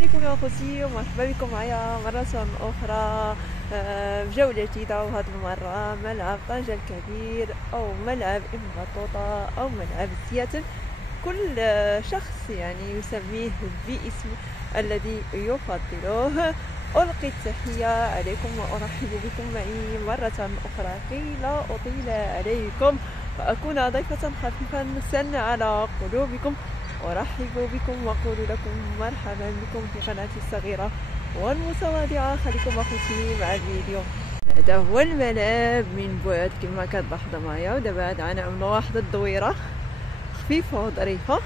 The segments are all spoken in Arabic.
عليكم يا اخوتي، ومرحبا بكم معايا مرة أخرى في جولة جديدة. وهذه المرة ملعب طنجة الكبير، أو ملعب ابن بطوطة، أو ملعب سياتل. كل شخص يعني يسميه باسم الذي يفضله. ألقي التحية عليكم وأرحب بكم معي مرة أخرى كي لا أطيل عليكم وأكون ضيفة خفيفا سن على قلوبكم. أرحب بكم وأقول لكم مرحبا بكم في قناتي الصغيرة والمتواضعة. خليكم أخوتي مع الفيديو. هذا هو الملعب من بعد كما كتلاحظوا معايا، ودابا عاد غنعملو واحد الدويرة خفيفة وظريفة.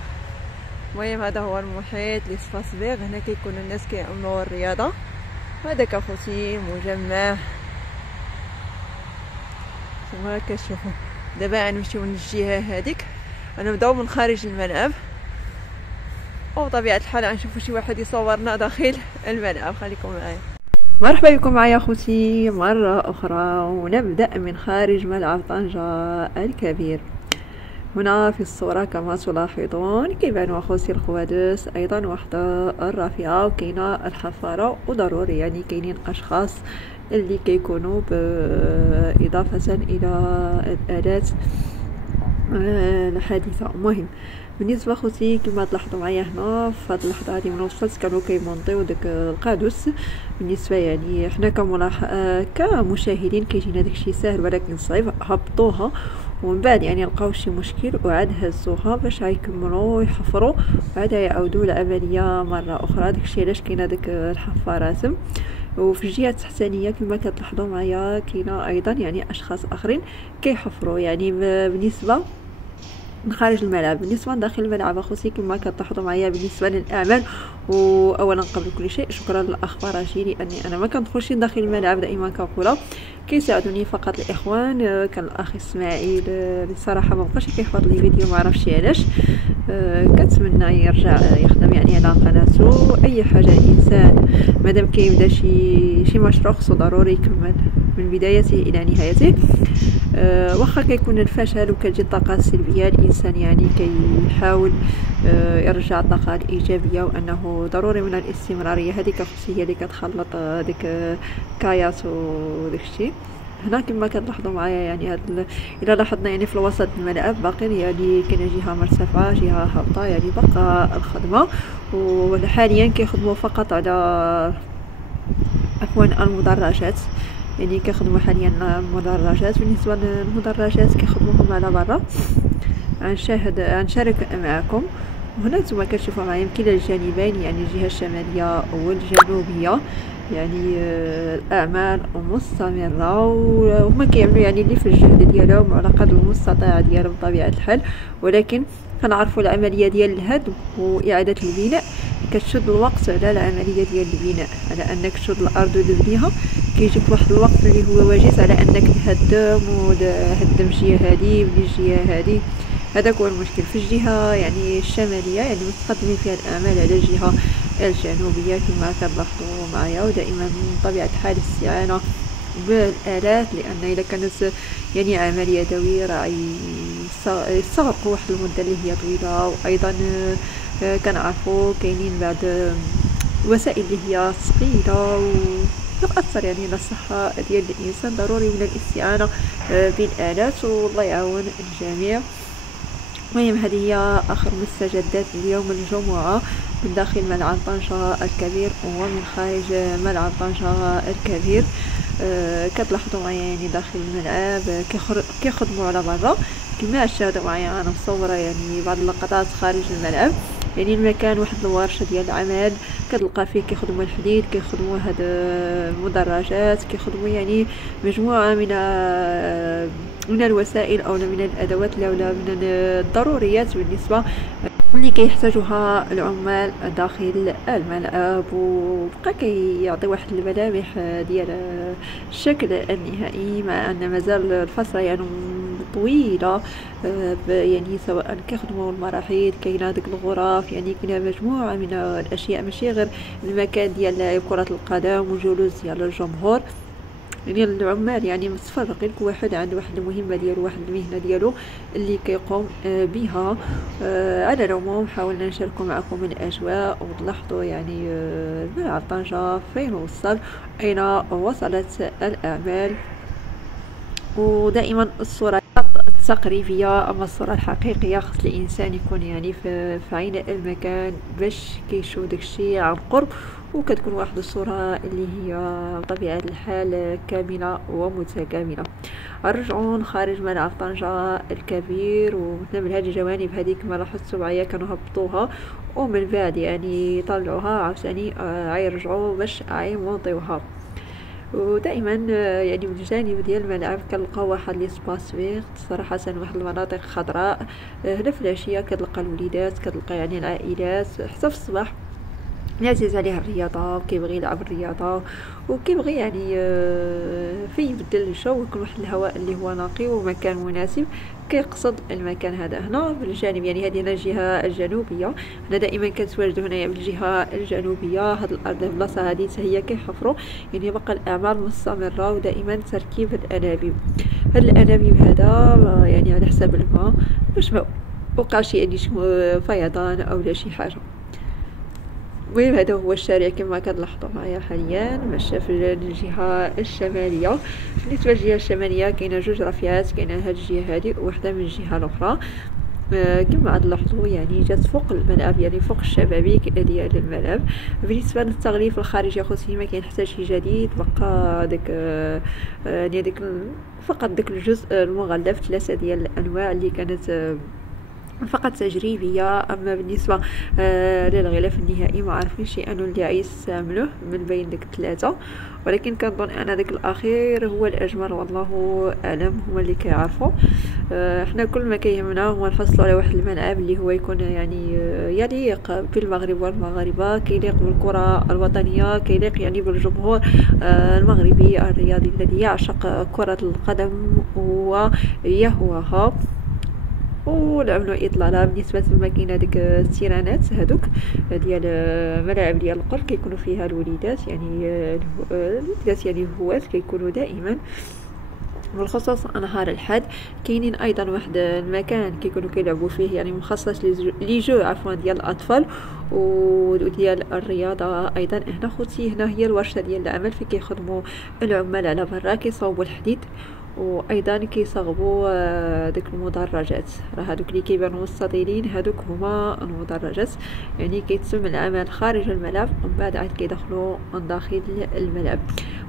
المهم هذا هو المحيط لي سباسبيغ، هنا كيكونوا الناس كيعملوا الرياضة. هذاك اخوتي مجمع كما كتشوفوا. دابا غنمشيو من الجهة هذيك، غنبداو من خارج الملعب، وبطبيعة الحال غنشوفوا شي واحد يصورنا داخل الملعب. خليكم معايا. مرحبا بكم معايا اخوتي مرة اخرى، ونبدأ من خارج ملعب طنجة الكبير. هنا في الصورة كما تلاحظون كيبانوا اخوتي الخوادس، ايضا وحدة الرافعة، وكاينة الحفارة، وضروري يعني كاينين اشخاص اللي كيكونوا اضافة الى الالات الحادثة. المهم بالنسبه اخوتي كما تلاحظوا معايا هنا في هذه اللحظه هذه من وصلت كانوا كيمونطيو داك القادوس. بالنسبه يعني حنا كمشاهدين كيجينا داكشي ساهل ولكن صعيب. هبطوها ومن بعد يعني لقاو شي مشكل وعاد هزوها باش غيكملوا يحفروا وعاد يعاودوا العمليه مره اخرى. داكشي علاش كاينه داك الحفارات. وفي الجهه التحتانيه كما كتلاحظوا معايا كاينه ايضا يعني اشخاص اخرين كيحفروا. يعني بالنسبه من خارج الملعب، بالنسبه لداخل الملعب اخوتي كما كتلاحظوا معايا بالنسبه للاعمال. واولا قبل كل شيء شكرا للاخ فراشي، لاني انا ما كندخلش داخل الملعب دائما كنقولها، كيساعدوني فقط الاخوان. كان الاخ اسماعيل بصراحه ما بقاش كيحفظ لي فيديو، ما عرفتش علاش. كنتمنى يرجع يخدم يعني على قناته. اي حاجه الانسان مادام كيبدا شي مشروع خصو ضروري يكمل من بدايته الى نهايته. واخا كيكون الفشل وكتجي الطاقه السلبيه، الانسان يعني كيحاول يرجع الطاقه الايجابيه، وانه ضروري من الاستمراريه. هذيك اختي هي اللي كتخلط ديك كايات وداك الشيء. هنا كما كتلاحظوا معايا يعني الا لاحظنا يعني في الوسط الملعب باقي يعني كاينه جهه مرتفعه جهه هابطه، يعني بقى الخدمه. وحاليا كيخدموا فقط على عفوا المدرجات، يعني كيخدموا حاليا المدرجات. بالنسبه للمدرجات كيخدموهم على برا. غنشارك معكم. وهنا نتوما كتشوفوا معايا من كلا الجانبين، يعني الجهه الشماليه والجنوبيه، يعني الاعمال مستمره وهما كيعملوا يعني اللي في الجهد ديالهم على قدر المستطاع ديالهم بطبيعه الحال. ولكن كنعرفوا العمليه ديال الهدم واعاده البناء كتشد الوقت على العمليه ديال البناء، على انك تشد الارض وتبنيها. كيجيك واحد الوقت اللي هو واجز على انك تهدم وهدم الجهه هذه بني الجهه هذه. هذاك هو المشكل في الجهه يعني الشماليه، يعني متقدمين فيها الاعمال على الجهه الجنوبيه كما كتلاحظوا معايا. ودائما من طبيعه الحال الاستعانه بالالات، لان اذا كانت يعني اعمال يدويه راه يستغرقوا واحد المده اللي هي طويله. وايضا كنعرفوا كاينين بعض الوسائل اللي هي ثقيله وتأثر يعني على الصحه ديال الانسان. ضروري من الاستعانه بالالات، والله يعاون الجميع. المهم هذه هي اخر مستجدات اليوم الجمعه من داخل ملعب طنجة الكبير ومن خارج ملعب طنجة الكبير. كتلاحظوا معايا يعني داخل الملعب كيخدموا على برا كما تشاهدوا معايا. انا مصوره يعني بعض اللقطات خارج الملعب، يعني المكان واحد الورشه ديال العمل كتلقى فيه كيخدموا الحديد، كيخدموا هاد المدرجات، كيخدموا يعني مجموعه من الوسائل او من الادوات او من الضروريات بالنسبه اللي كيحتاجوها العمال داخل الملعب. وبقى كيعطي واحد الملامح ديال الشكل النهائي، مع ان مازال الفتره يعني طويله. يعني سواء كيخدموا المراحيض، كاينه ديك الغرف، يعني كاينه مجموعه من الاشياء، ماشي غير المكان ديال لعب كره القدم وجلوس ديال الجمهور. يعني العمال يعني متفرقين، كل واحد عنده واحد المهمة ديالو، واحد المهنة ديالو اللي كيقوم بها. على العموم حاولنا نشاركوا معكم الأجواء وتلاحظوا يعني ملعب طنجة فين وصل، أين وصلت الأعمال. ودائما الصورة تقريبية، أما الصورة الحقيقية خص الإنسان يكون يعني في عين المكان باش كيشوف داكشي عن قرب، وكتكون واحد الصورة اللي هي بطبيعة الحال كاملة ومتكاملة. رجعون خارج ملعب طنجة الكبير، ومن هذه الجوانب هذيك ما لاحظتوا معايا كانوا هبطوها ومن بعد يعني طلعوها عاوتاني عيرجعوا باش عيمونطيوها. ودائما يعني من الجانب ديال الملعب كنلقاو واحد لي سباس فيغ صراحه، واحد المناطق خضراء. هنا في العشيه كتلقى الوليدات، كتلقى يعني العائلات حتى في الصباح عزيز عليه الرياضة وكيبغي يلعب الرياضة، وكيبغي يعني في يبدل الجو ويكون واحد الهواء اللي هو نقي ومكان مناسب كيقصد المكان هذا. هنا بالجانب يعني هذه هنا الجهة الجنوبية، هنا دائما كنتواجدوا هنايا بالجهة الجنوبية. هاد الأرض البلاصة هذه هي كيحفروا، يعني بقى الأعمال مستمرة ودائما تركيب الأنابيب. هاد الأنابيب هذا يعني على حساب الماء باش ما وقعش يعني شي فيضان أو لا شي حاجة. المهم هذا هو الشارع كما كتلاحظوا معايا حاليا ماشيه في الجهه الشماليه. بالنسبه للجهه الشماليه كاينه جوج رافيات، كاينه هاد الجهه هذه وحده من الجهه الاخرى. كما تلاحظوا يعني جات فوق الملعب، يعني فوق الشبابيك ديال الملعب. بالنسبه للتغليف الخارجي اخوتي ما كاين حتى شي جديد، بقى داك يعني داك فقط داك الجزء المغلف، ثلاثه ديال الانواع اللي كانت فقط تجريبية. أما بالنسبة للغلاف النهائي ما عارفين شي أنو اللي عيستعملوه من بين ديك الثلاثة، ولكن كنظن أن داك الأخير هو الأجمل والله أعلم، هو اللي كيعرفوا. حنا كل ما كيهمنا هو نحصلوا على واحد الملعب اللي هو يكون يعني يليق بالمغرب والمغاربة، كيليق بالكرة الوطنية، كيليق يعني بالجمهور المغربي الرياضي الذي يعشق كرة القدم ويهواها. ولعبنا اطلاله. بالنسبه لما كاينه ديك التيرانات هذوك ديال ملاعب ديال القرب كيكونوا فيها الوليدات، يعني الوليدات يعني الهوات كيكونوا دائما بالخصوص نهار الحد. كاينين ايضا واحد المكان كيكونوا كيلعبوا فيه يعني مخصص لي جو عفوا ديال الاطفال وديال الرياضه. ايضا هنا خوتي هنا هي الورشه ديال العمل فين كيخدموا العمال على برا كيصاوبوا الحديد، وايضا كيصاغبوا داك المدرجات. راه هادوك اللي كيبانوا مستطيلين هادوك هما المدرجات، يعني كيتم العمل خارج الملعب ومن بعد عاد كيدخلوا من داخل الملعب.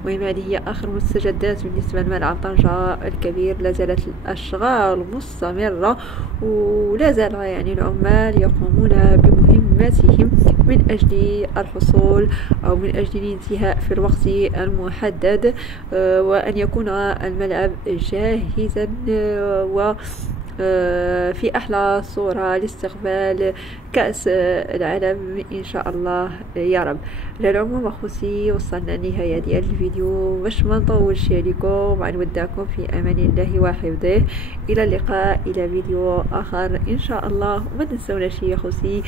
المهم هذه هي اخر مستجدات بالنسبه لملعب طنجة الكبير. لا زالت الاشغال مستمره ولا زال يعني العمال يقومون بمهمتهم من اجل الحصول او من اجل الانتهاء في الوقت المحدد، وان يكون الملعب جاهزا و في أحلى صورة لاستقبال كأس العالم إن شاء الله يا رب. على العموم أخوتي وصلنا لنهاية ديال الفيديو، باش ما نطولش عليكم نودعكم في أمان الله وحفظه. إلى اللقاء إلى فيديو آخر إن شاء الله. وما تنسوناش يا أخوتي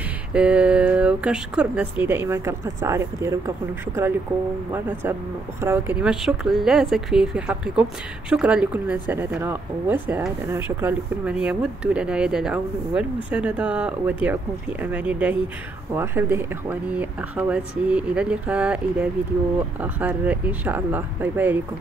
وكنشكر الناس اللي دائما كنلقى التعاليق ديالهم، كنقول لهم شكرا لكم مرة أخرى، وكلمات شكر لا تكفي في حقكم. شكرا لكل من ساندنا وساعدنا، شكرا لكل من يمد لنا يد العون والمساندة. وديعكم في أمان الله وحفظه إخواني أخواتي. إلى اللقاء إلى فيديو آخر إن شاء الله. باي باي عليكم.